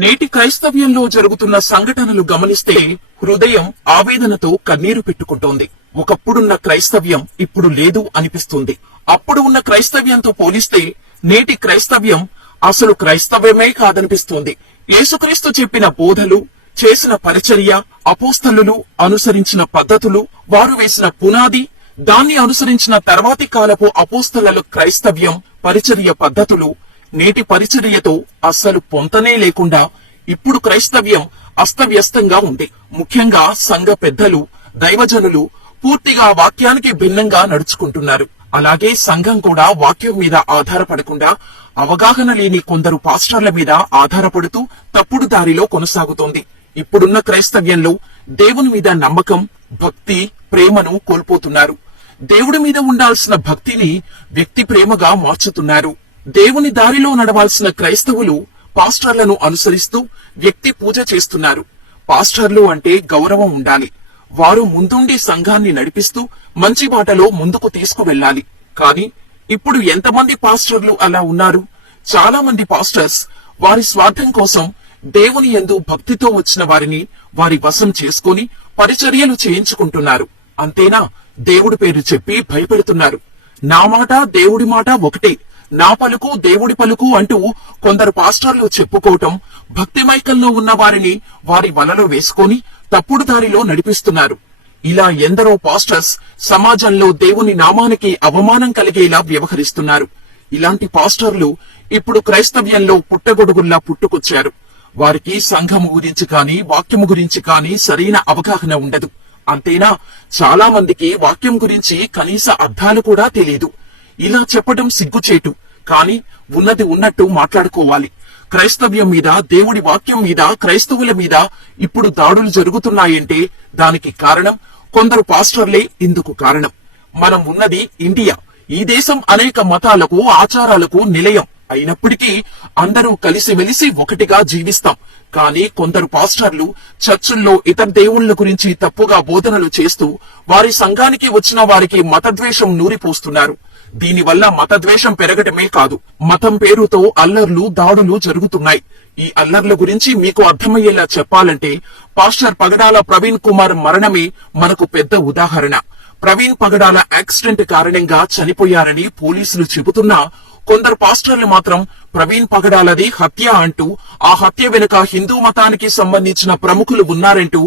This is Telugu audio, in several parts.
నేటి క్రైస్తవ్యంలో జరుగుతున్న సంఘటనలు గమనిస్తే హృదయం ఆవేదనతో కన్నీరు పెట్టుకుంటోంది. ఒకప్పుడున్న క్రైస్తవ్యం ఇప్పుడు లేదు అనిపిస్తుంది. అప్పుడు ఉన్న క్రైస్తవ్యంతో పోలిస్తే నేటి క్రైస్తవ్యం అసలు క్రైస్తవ్యమే కాదనిపిస్తుంది. యేసుక్రీస్తు చెప్పిన బోధలు, చేసిన పరిచర్య, అపోస్తలులు అనుసరించిన పద్ధతులు, వారు వేసిన పునాది, దాన్ని అనుసరించిన తర్వాతి కాలపు అపోస్తలుల క్రైస్తవ్యం, పరిచర్య పద్ధతులు నేటి పరిచర్యతో అస్సలు పొంతనే లేకుండా ఇప్పుడు క్రైస్తవ్యం అస్తవ్యస్తంగా ఉంది. ముఖ్యంగా సంఘ పెద్దలు, దైవజనులు పూర్తిగా వాక్యానికి భిన్నంగా నడుచుకుంటున్నారు. అలాగే సంఘం కూడా వాక్యం మీద ఆధారపడకుండా అవగాహన లేని కొందరు పాస్టర్ల మీద ఆధారపడుతూ తప్పుడు దారిలో కొనసాగుతోంది. ఇప్పుడున్న క్రైస్తవ్యంలో దేవుని మీద నమ్మకం, భక్తి, ప్రేమను కోల్పోతున్నారు. దేవుడి మీద ఉండాల్సిన భక్తిని వ్యక్తి ప్రేమగా మార్చుతున్నారు. దేవుని దారిలో నడవాల్సిన క్రైస్తవులు పాస్టర్లను అనుసరిస్తూ వ్యక్తి పూజ చేస్తున్నారు. పాస్టర్లు అంటే గౌరవం ఉండాలి. వారు ముందుండి సంఘాన్ని నడిపిస్తూ మంచి బాటలో ముందుకు తీసుకువెళ్లాలి. కానీ ఇప్పుడు ఎంతమంది పాస్టర్లు అలా ఉన్నారు? చాలా మంది పాస్టర్స్ వారి స్వార్థం కోసం దేవుని యందు భక్తితో వచ్చిన వారిని వారి వశం చేసుకుని పరిచర్యలు చేయించుకుంటున్నారు. అంతేనా, దేవుడి పేరు చెప్పి భయపెడుతున్నారు. నా మాట దేవుడి మాట ఒకటే, నా పలుకు దేవుడి పలుకు అంటూ కొందరు పాస్టర్లు చెప్పుకోవటం, భక్తి మైకల్లో ఉన్న వారిని వారి వలలో వేసుకొని తప్పుడు దారిలో నడిపిస్తున్నారు. ఇలా ఎందరో పాస్టర్స్ సమాజంలో దేవుని నామానికి అవమానం కలిగేలా వ్యవహరిస్తున్నారు. ఇలాంటి పాస్టర్లు ఇప్పుడు క్రైస్తవ్యంలో పుట్టగొడుగుల్లా పుట్టుకొచ్చారు. వారికి సంఘము గురించి కానీ వాక్యము గురించి కానీ సరైన అవగాహన ఉండదు. అంతేనా, చాలా మందికి వాక్యం గురించి కనీస అర్థాలు కూడా తెలియదు. ఇలా చెప్పడం సిగ్గుచేటు, కానీ ఉన్నది ఉన్నట్టు మాట్లాడుకోవాలి. క్రైస్తవ్యం మీద, దేవుడి వాక్యం మీద, క్రైస్తవుల మీద ఇప్పుడు దాడులు జరుగుతున్నాయంటే దానికి కారణం కొందరు పాస్టర్లే ఇందుకు కారణం. మనం ఉన్నది ఇండియా. ఈ దేశం అనేక మతాలకు, ఆచారాలకు నిలయం అయినప్పటికీ అందరూ కలిసిమెలిసి ఒకటిగా జీవిస్తాం. కానీ కొందరు పాస్టర్లు చర్చుల్లో ఇతర దేవుళ్ల గురించి తప్పుగా బోధనలు చేస్తూ వారి సంఘానికి వచ్చిన వారికి మతద్వేషం నూరిపోస్తున్నారు. దీనివల్ల మతద్వేషం పెరగటమే కాదు, మతం పేరుతో అల్లర్లు, దాడులు జరుగుతున్నాయి. ఈ అల్లర్ల గురించి మీకు అర్థమయ్యేలా చెప్పాలంటే పాస్టర్ పగడాల ప్రవీణ్ కుమార్ మరణమే మనకు పెద్ద ఉదాహరణ. ప్రవీణ్ పగడాల యాక్సిడెంట్ కారణంగా చనిపోయారని పోలీసులు చెబుతున్నా కొందరు పాస్టర్లు మాత్రం ప్రవీణ్ పగడాలది హత్య అంటూ, ఆ హత్య వెనుక హిందూ మతానికి సంబంధించిన ప్రముఖులు ఉన్నారంటూ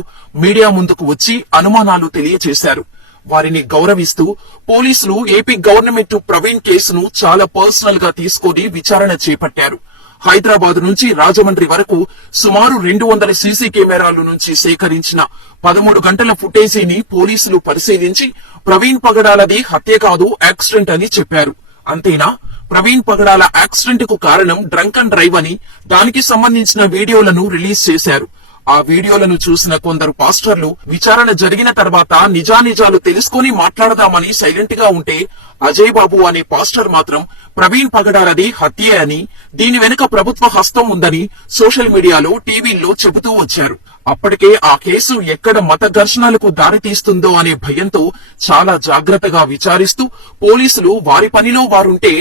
మీడియా ముందుకు వచ్చి అనుమానాలు తెలియచేశారు. వారిని గౌరవిస్తూ పోలీసులు ఏపీ గవర్నమెంట్ ప్రవీణ్ కేసును చాలా పర్సనల్ గా తీసుకుని విచారణ చేపట్టారు. హైదరాబాద్ నుంచి రాజమండ్రి వరకు సుమారు 200 సీసీ కెమెరాల నుంచి సేకరించిన 13 గంటల ఫుటేజీని పోలీసులు పరిశీలించి ప్రవీణ్ పగడాలది హత్య కాదు, యాక్సిడెంట్ అని చెప్పారు. అంతేనా, ప్రవీణ్ పగడాల యాక్సిడెంట్ కు కారణం డ్రంక్ అండ్ డ్రైవ్ అని దానికి సంబంధించిన వీడియోలను రిలీజ్ చేశారు. ఆ వీడియోలను చూసిన కొందరు పాస్టర్లు విచారణ జరిగిన తర్వాత నిజానిజాలు తెలుసుకుని మాట్లాడదామని సైలెంట్ గా ఉంటే, అజయ్ బాబు అనే పాస్టర్ మాత్రం ప్రవీణ్ పగడాలది హత్యే అని, దీని వెనుక ప్రభుత్వ హస్తం ఉందని సోషల్ మీడియాలో, టీవీల్లో చెబుతూ వచ్చారు. అప్పటికే ఆ కేసు ఎక్కడ మత ఘర్షణలకు దారితీస్తుందో అనే భయంతో చాలా జాగ్రత్తగా విచారిస్తూ పోలీసులు వారి పనిలో వారుంటే,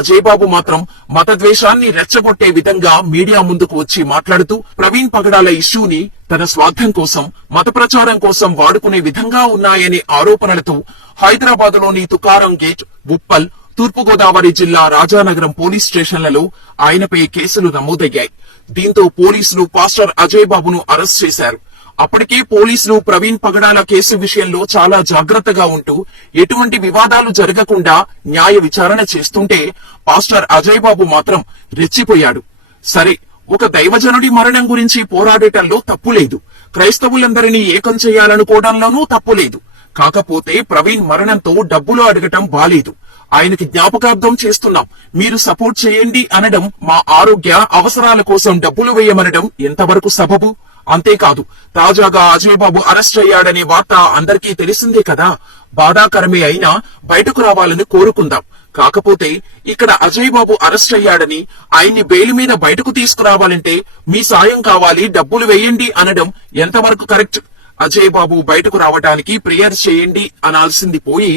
అజయ్ బాబు మాత్రం మతద్వేషాన్ని రెచ్చగొట్టే విధంగా మీడియా ముందుకు వచ్చి మాట్లాడుతూ ప్రవీణ్ పగడాల ఇష్యూని తన స్వార్థం కోసం, మత ప్రచారం కోసం వాడుకునే విధంగా ఉన్నాయనే ఆరోపణలతో హైదరాబాద్ లోని తుకారం గేట్, ఉప్పల్, తూర్పుగోదావరి జిల్లా రాజానగరం పోలీస్ స్టేషన్లలో ఆయనపై కేసులు నమోదయ్యాయి. దీంతో పోలీసులు పాస్టర్ అజయ్ బాబును అరెస్ట్ చేశారు. అప్పటికే పోలీసులు ప్రవీణ్ పగడాల కేసు విషయంలో చాలా జాగ్రత్తగా ఉంటూ ఎటువంటి వివాదాలు జరగకుండా న్యాయ విచారణ చేస్తుంటే పాస్టర్ అజయ్ బాబు మాత్రం రెచ్చిపోయాడు. సరే, ఒక దైవజనుడి మరణం గురించి పోరాడేటంలో తప్పులేదు, క్రైస్తవులందరినీ ఏకం చేయాలనుకోవడంలోనూ తప్పులేదు. కాకపోతే ప్రవీణ్ మరణంతో డబ్బులు అడగటం బాలేదు. ఆయనకి జ్ఞాపకార్థం చేస్తున్నాం, మీరు సపోర్ట్ చేయండి అనడం, మా ఆరోగ్య అవసరాల కోసం డబ్బులు వేయమనడం ఎంతవరకు సబబు? అంతేకాదు, తాజాగా అజయ్ బాబు అరెస్ట్ అయ్యాడనే వార్త అందరికీ తెలిసిందే కదా. బాధాకరమే అయినా బయటకు రావాలని కోరుకుందాం. కాకపోతే ఇక్కడ అజయ్ బాబు అరెస్ట్ అయ్యాడని ఆయన్ని బెయిల్ మీద బయటకు తీసుకురావాలంటే మీ సాయం కావాలి, డబ్బులు వేయండి అనడం ఎంతవరకు కరెక్ట్? అజయ్ బాబు బయటకు రావడానికి ప్రేయర్ చేయండి అనాల్సింది పోయి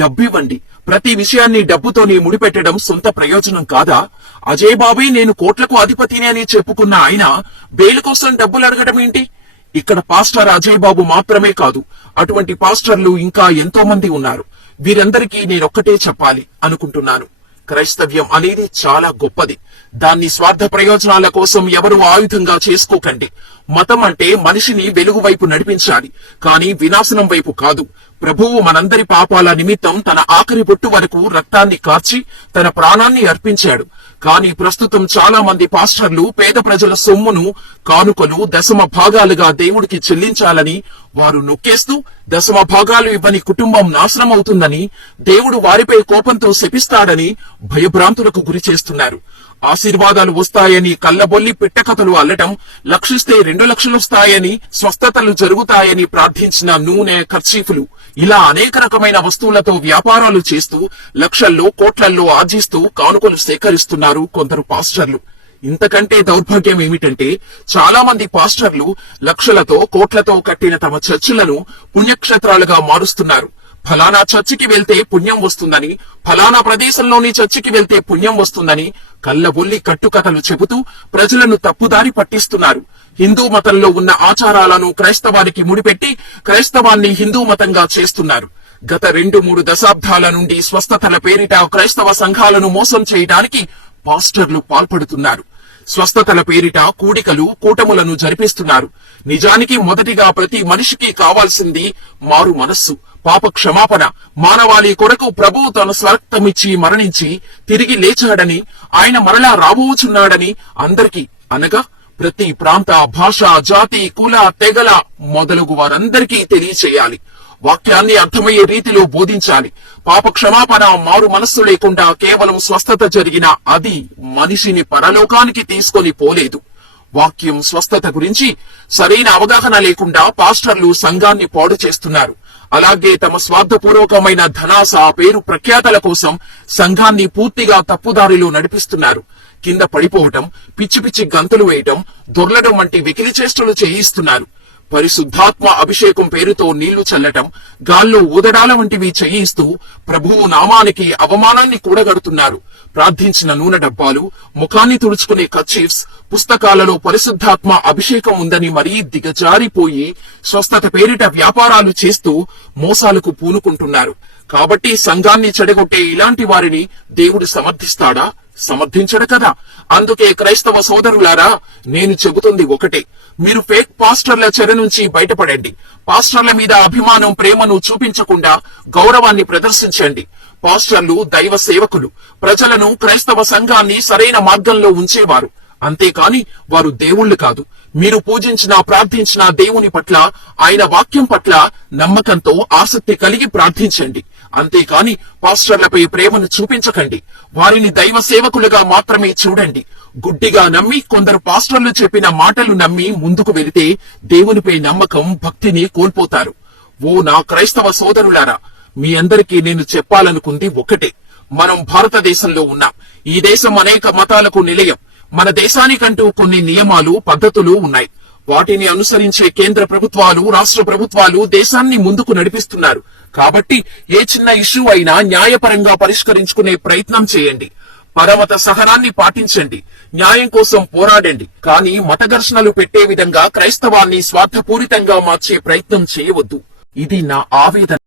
డబ్బివ్వండి. ప్రతి విషయాన్ని డబ్బుతోనే ముడిపెట్టడం సొంత ప్రయోజనం కాదా? అజయ్ బాబే నేను కోట్లకు అధిపతిని అని చెప్పుకున్న ఆయన బెయిల్ కోసం డబ్బులు అడగడం ఏంటి? ఇక్కడ పాస్టర్ అజయ్ బాబు మాత్రమే కాదు, అటువంటి పాస్టర్లు ఇంకా ఎంతో మంది ఉన్నారు. వీరందరికీ నేనొక్కటే చెప్పాలి అనుకుంటున్నాను. క్రైస్తవ్యం అనేది చాలా గొప్పది. దాన్ని స్వార్థ ప్రయోజనాల కోసం ఎవరు ఆయుధంగా చేసుకోకండి. మతం అంటే మనిషిని వెలుగు వైపు నడిపించాలి, కానీ వినాశనం వైపు కాదు. ప్రభువు మనందరి పాపాల నిమిత్తం తన ఆఖరి బొట్టు వరకు రక్తాన్ని కార్చి తన ప్రాణాన్ని అర్పించాడు. కానీ ప్రస్తుతం చాలా మంది పాస్టర్లు పేద ప్రజల సొమ్మును కానుకలు దశమ భాగాలుగా దేవుడికి చెల్లించాలని వారు నొక్కేస్తూ, దశమ భాగాలు ఇవ్వని కుటుంబం నాశనం అవుతుందని, దేవుడు వారిపై కోపంతో శపిస్తాడని భయభ్రాంతులకు గురి చేస్తున్నారు. ఆశీర్వాదాలు వస్తాయని కళ్ళబొల్లి పిట్టకథలు అల్లటం, లక్షిస్తే 2 లక్షలు వస్తాయని, స్వస్థతలు జరుగుతాయని ప్రార్థించిన నూనె, కర్చీఫులు, ఇలా అనేక రకమైన వస్తువులతో వ్యాపారాలు చేస్తూ లక్షల్లో కోట్లల్లో ఆర్జిస్తూ కానుకలు సేకరిస్తున్నారు కొందరు పాస్టర్లు. ఇంతకంటే దౌర్భాగ్యం ఏమిటంటే చాలా మంది పాస్టర్లు లక్షలతో కోట్లతో కట్టిన తమ చర్చిలను పుణ్యక్షేత్రాలుగా మారుస్తున్నారు. ఫలానా చర్చికి వెళ్తే పుణ్యం వస్తుందని, ఫలానా ప్రదేశంలోని చర్చికి వెళ్తే పుణ్యం వస్తుందని కళ్ళబొల్లి కట్టుకథలు చెబుతూ ప్రజలను తప్పుదారి పట్టిస్తున్నారు. హిందూ మతంలో ఉన్న ఆచారాలను క్రైస్తవానికి ముడిపెట్టి క్రైస్తవాన్ని హిందూ మతంగా చేస్తున్నారు. గత 2-3 దశాబ్దాల నుండి స్వస్థతల పేరిట క్రైస్తవ సంఘాలను మోసం చేయడానికి పాస్టర్లు పాల్పడుతున్నారు. స్వస్థతల పేరిట కూడికలు, కూటములను జరిపిస్తున్నారు. నిజానికి మొదటిగా ప్రతి మనిషికి కావాల్సింది మారు మనస్సు, పాప క్షమాపణ. మానవాళి కొరకు ప్రభువు తన స్వరక్తమిచ్చి మరణించి తిరిగి లేచాడని, ఆయన మరలా రాబోచున్నాడని అందరికీ, అనగా ప్రతి ప్రాంత, భాష, జాతి, కుల, తెగల మొదలగు వారందరికీ తెలియచేయాలి. వాక్యాన్ని అర్థమయ్యే రీతిలో బోధించాలి. పాప క్షమాపణ, మారు మనస్సు లేకుండా కేవలం స్వస్థత జరిగిన అది మనిషిని పరలోకానికి తీసుకొని పోలేదు. వాక్యం, స్వస్థత గురించి సరైన అవగాహన లేకుండా పాస్టర్లు సంఘాన్ని పాడు చేస్తున్నారు. అలాగే తమ స్వార్థపూర్వకమైన ధనాస, పేరు ప్రఖ్యాతల కోసం సంఘాన్ని పూర్తిగా తప్పుదారిలో నడిపిస్తున్నారు. కింద పడిపోవటం, పిచ్చి పిచ్చి గంతులు వేయటం, దొర్లడం వంటి వెకిలి చేష్టలు చేయిస్తున్నారు. పరిశుద్ధాత్మ అభిషేకం పేరుతో నీళ్లు చల్లటం, గాల్లో ఊదడాల వంటివి చేయిస్తూ ప్రభువు నామానికి అవమానాన్ని కూడగడుతున్నారు. ప్రార్థించిన నూనె డబ్బాలు, ముఖాన్ని తుడుచుకునే కర్చీఫ్స్, పుస్తకాలలో పరిశుద్ధాత్మ అభిషేకం ఉందని మరీ దిగజారిపోయి స్వస్థత పేరిట వ్యాపారాలు చేస్తూ మోసాలకు పూనుకుంటున్నారు. కాబట్టి సంఘాన్ని చెడగొట్టే ఇలాంటి వారిని దేవుడు సమర్థిస్తాడా? సమర్థించడు కదా. అందుకే క్రైస్తవ సోదరులారా, నేను చెబుతుంది ఒకటే, మీరు ఫేక్ పాస్టర్ల చెర నుంచి బయటపడండి. పాస్టర్ల మీద అభిమానం, ప్రేమను చూపించకుండా గౌరవాన్ని ప్రదర్శించండి. పాస్టర్లు దైవ సేవకులు, ప్రజలను, క్రైస్తవ సంఘాన్ని సరైన మార్గంలో ఉంచేవారు. అంతేకాని వారు దేవుళ్ళు కాదు. మీరు పూజించిన, ప్రార్థించిన దేవుని పట్ల, ఆయన వాక్యం పట్ల నమ్మకంతో ఆసక్తి కలిగి ప్రార్థించండి. అంతేకాని పాస్టర్లపై ప్రేమను చూపించకండి. వారిని దైవ సేవకులుగా మాత్రమే చూడండి. గుడ్డిగా నమ్మి కొందరు పాస్టర్లు చెప్పిన మాటలు నమ్మి ముందుకు వెళితే దేవునిపై నమ్మకం, భక్తిని కోల్పోతారు. ఓ నా క్రైస్తవ సోదరులారా, మీ అందరికీ నేను చెప్పాలనుకుంది ఒకటే. మనం భారతదేశంలో ఉన్నాం. ఈ దేశం అనేక మతాలకు నిలయం. మన దేశానికంటూ కొన్ని నియమాలు, పద్ధతులు ఉన్నాయి. వాటిని అనుసరించే కేంద్ర ప్రభుత్వాలు, రాష్ట్ర ప్రభుత్వాలు దేశాన్ని ముందుకు నడిపిస్తున్నారు. కాబట్టి ఏ చిన్న ఇష్యూ అయినా న్యాయపరంగా పరిష్కరించుకునే ప్రయత్నం చేయండి. పరమత సహనాన్ని పాటించండి. న్యాయం కోసం పోరాడండి. కానీ మత ఘర్షణలు పెట్టే విధంగా క్రైస్తవాన్ని స్వార్థపూరితంగా మార్చే ప్రయత్నం చేయవద్దు. ఇది నా ఆవేదన.